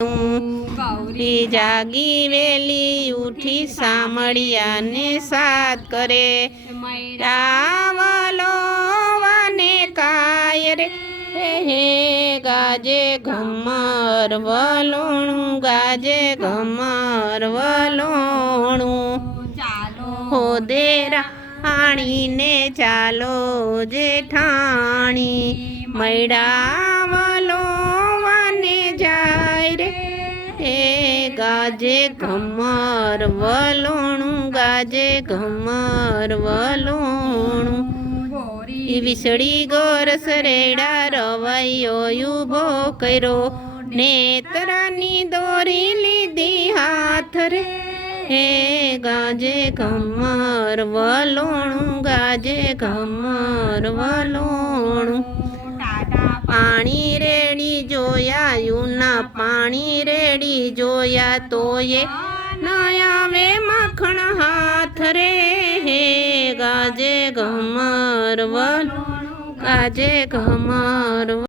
ગૌરી જાગી વેલી ઉઠી સામળિયાને સાથ કરે રાવલો વને કાય રે હે ગાજે ઘમર વલોણું ગાજે ઘમર વલોણું હો દેરા હાણીને ચાલો જેઠાણી મૈડાવલો વને જાય રે હે ગાજે ઘમર વલોણું ગાજે ઘમર વલોણું વિસળી ગોરસ રેડા રવૈયો ઊભો કર્યો નેત્રાની દોરી લીધી હાથ રે હે ગાજે ઘમર વલોણું ગાજે ઘમર વલોણું પાણી રેડી જોયા યુના પાણી રેડી જોયા તોયે નયાવે મખણ હાથ રે હે ગાજે ઘમર વલોણું ગાજે ઘમર